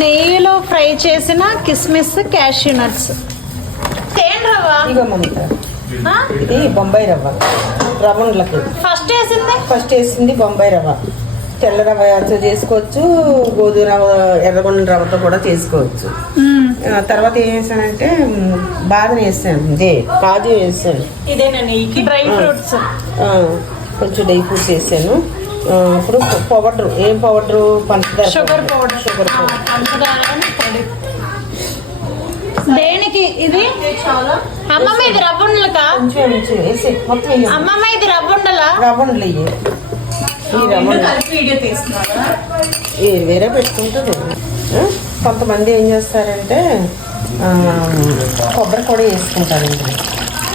నెయ్యిలో ఫ్రై చేసిన కిస్మిస్ క్యాష్యూ నట్స్. తేనె రవ్వ ఇగో మమ్మీ ఇది బొంబాయి రవ్వ. రవ్వ ఉండలకి ఫస్ట్ వేసింది బొంబాయి రవ్వ. తెల్ల రవ్వతో చేసుకోవచ్చు, గోధుమ రవ్వ ఎర్రగొండ రవ్వతో కూడా చేసుకోవచ్చు. తర్వాత ఏం వేసానంటే బాదం వేసాను, కాజు వేసాను, డ్రై ఫ్రూట్స్, కొంచెం డ్రై ఫ్రూట్స్ వేసాను. ఇప్పుడు పౌడర్, ఏం పౌడరు? పంచదార, షుగర్ పౌడర్. దేనికి ఇది? అమ్మమ్మ ఇది రవ్వ ఉండలకా? మొత్తం అమ్మమ్మ ఇది రవ్వ ఉండలా? రవ్వ ఉండలు వేరే పెట్టుకుంటుంది. కొంతమంది ఏం చేస్తారంటే కొబ్బరి కూడా వేసుకుంటారండి.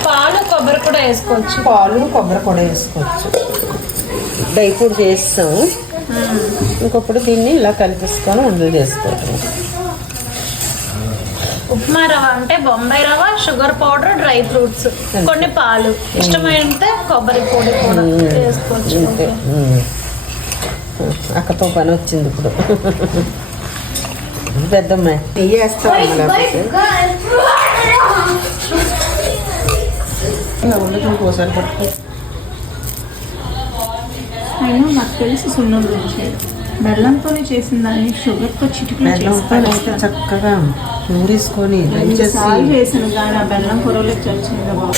పాలు కొబ్బరి కూడా వేసుకోవచ్చు. పాలు కొబ్బరి కూడా వేసుకోవచ్చు. డ్రై ఫ్రూట్ వేస్తాము. ఇంకొప్పుడు దీన్ని ఇలా కలిపిస్తాను, ఉండలు చేసుకోవటం. ఉప్మా రవ్వ అంటే బొంబాయి రవ్వ, షుగర్ పౌడర్, డ్రై ఫ్రూట్స్, కొన్ని పాలు, ఇష్టమైతే కొబ్బరి పొడి కూడా వేసుకోవచ్చు. అక్కతో పని వచ్చింది ఇప్పుడు. పెద్దమ్మాయి నెయ్యి వేస్తాం. ఒకసారి పట్టుకో. అయినా నాకు తెలిసి సున్నం గురించి బెల్లంతో చేసిన దాన్ని షుగర్తో చిటికలు చక్కగా నూరేసుకొని చేసాను కానీ ఆ బెల్లం పొరవలోకి వచ్చింది బాబు.